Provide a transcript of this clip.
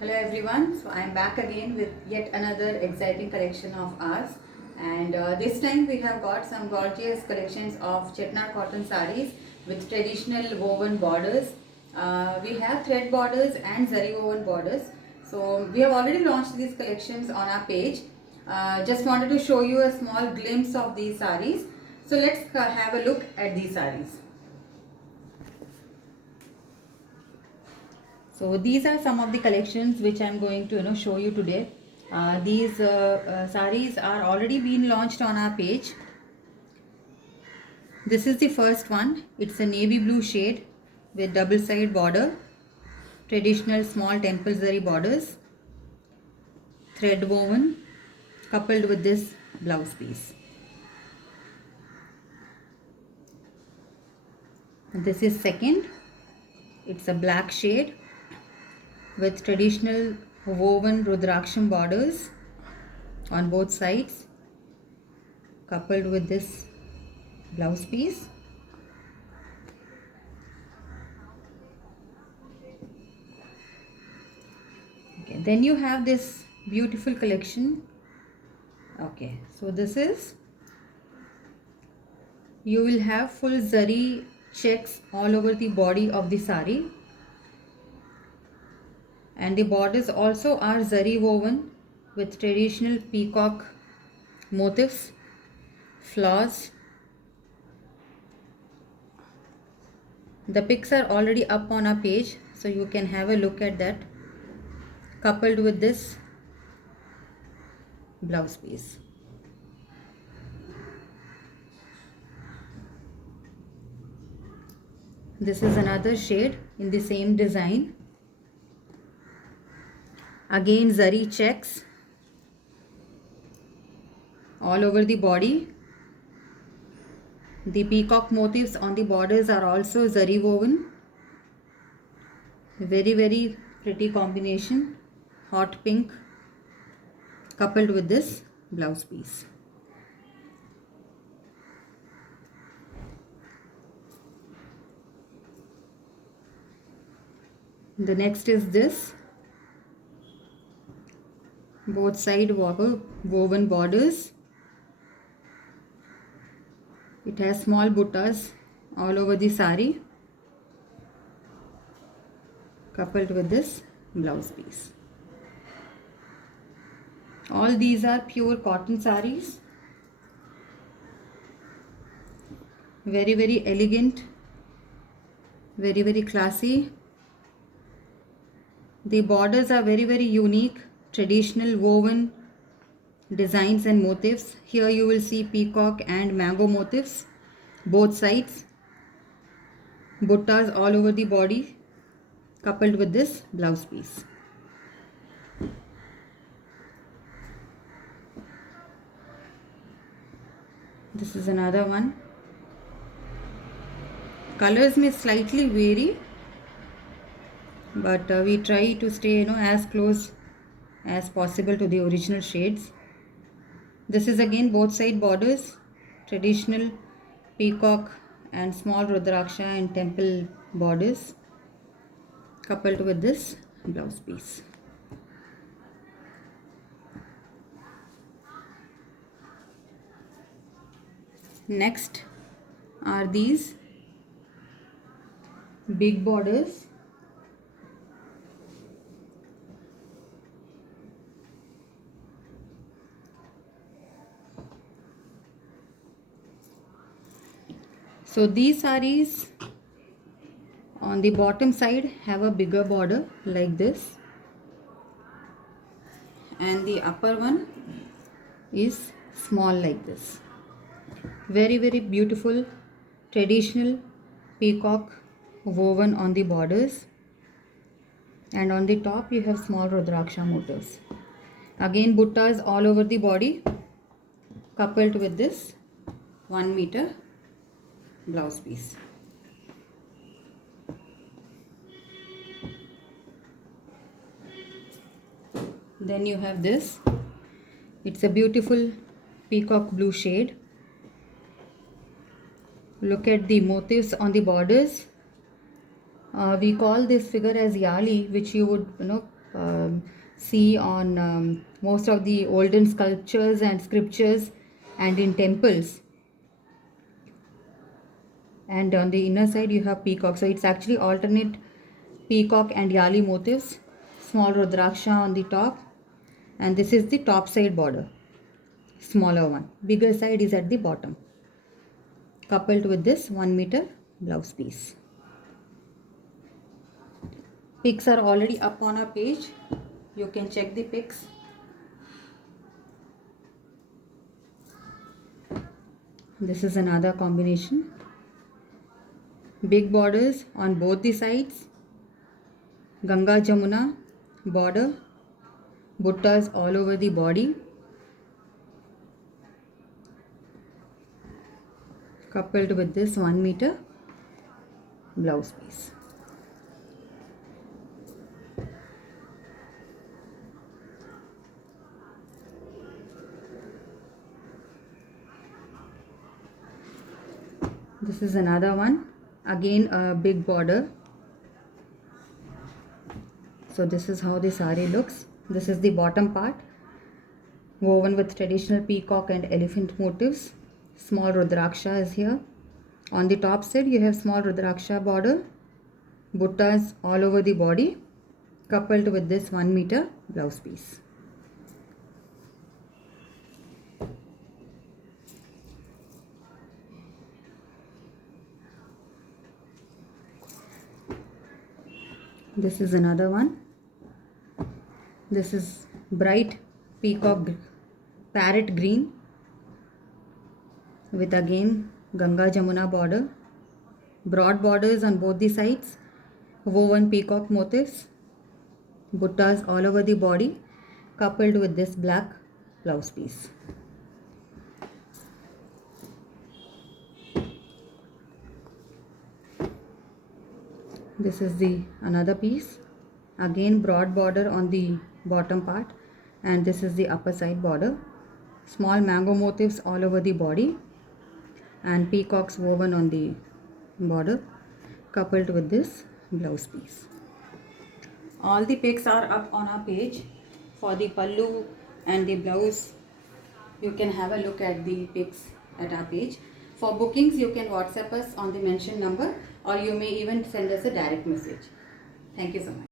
Hello everyone, so I am back again with yet another exciting collection of ours, and this time we have got some gorgeous collections of Chettinad cotton sarees with traditional woven borders. We have thread borders and zari woven borders. So we have already launched these collections on our page. Just wanted to show you a small glimpse of these sarees. So let's have a look at these sarees. So these are some of the collections which I am going to show you today. These sarees are already been launched on our page. This is the first one. It's a navy blue shade with double side border, traditional small temple zari borders, thread woven, coupled with this blouse piece. And this is second. It's a black shade with traditional woven rudraksham borders on both sides, coupled with this blouse piece. Okay, then you have this beautiful collection. Okay, so this is, you will have full zari checks all over the body of the sari, and the borders also are zari woven with traditional peacock motifs, flowers. The pics are already up on our page, so you can have a look at that, coupled with this blouse piece. This is another shade in the same design. Again zari checks all over the body. The peacock motifs on the borders are also zari woven. Very pretty combination, hot pink, coupled with this blouse piece. The next is this, both side woven borders. It has small buttas all over the sari, coupled with this blouse piece. All these are pure cotton saris. Very elegant, very classy. The borders are very unique, traditional woven designs and motifs. Here you will see peacock and mango motifs, both sides, buttas all over the body, coupled with this blouse piece. This is another one. Colors may slightly vary, but we try to stay as close as possible to the original shades. This is again both side borders, traditional peacock and small rudraksha and temple borders, coupled with this blouse piece. Next are these big borders. So these saris on the bottom side have a bigger border like this, and the upper one is small like this. Very beautiful traditional peacock woven on the borders, and on the top you have small rudraksha motifs. Again buttas all over the body, coupled with this 1 meter blouse piece. Then you have this. It's a beautiful peacock blue shade. Look at the motifs on the borders. We call this figure as yali, which you would see on most of the olden sculptures and scriptures and in temples. And on the inner side you have peacock, so it's actually alternate peacock and yali motifs. Small rudraksha on the top, and this is the top side border, smaller one. Bigger side is at the bottom, coupled with this 1 meter blouse piece. Pics are already up on our page, you can check the pics. This is another combination. Big borders on both the sides, Ganga Jamuna border, buttas all over the body, coupled with this 1 meter blouse piece. This is another one, again a big border. So this is how the sari looks. This is the bottom part, woven with traditional peacock and elephant motifs. Small rudraksha is here. On the top side you have small rudraksha border, buttas all over the body, coupled with this 1 meter blouse piece. This is another one. This is bright peacock parrot green with again Ganga Jamuna border, broad borders on both the sides, woven peacock motifs, buttas all over the body, coupled with this black blouse piece. This is the another piece, again broad border on the bottom part, and this is the upper side border. Small mango motifs all over the body and peacocks woven on the border, coupled with this blouse piece. All the pics are up on our page. For the pallu and the blouse, you can have a look at the pics at our page. For bookings, you can WhatsApp us on the mentioned number, or you may even send us a direct message. Thank you so much.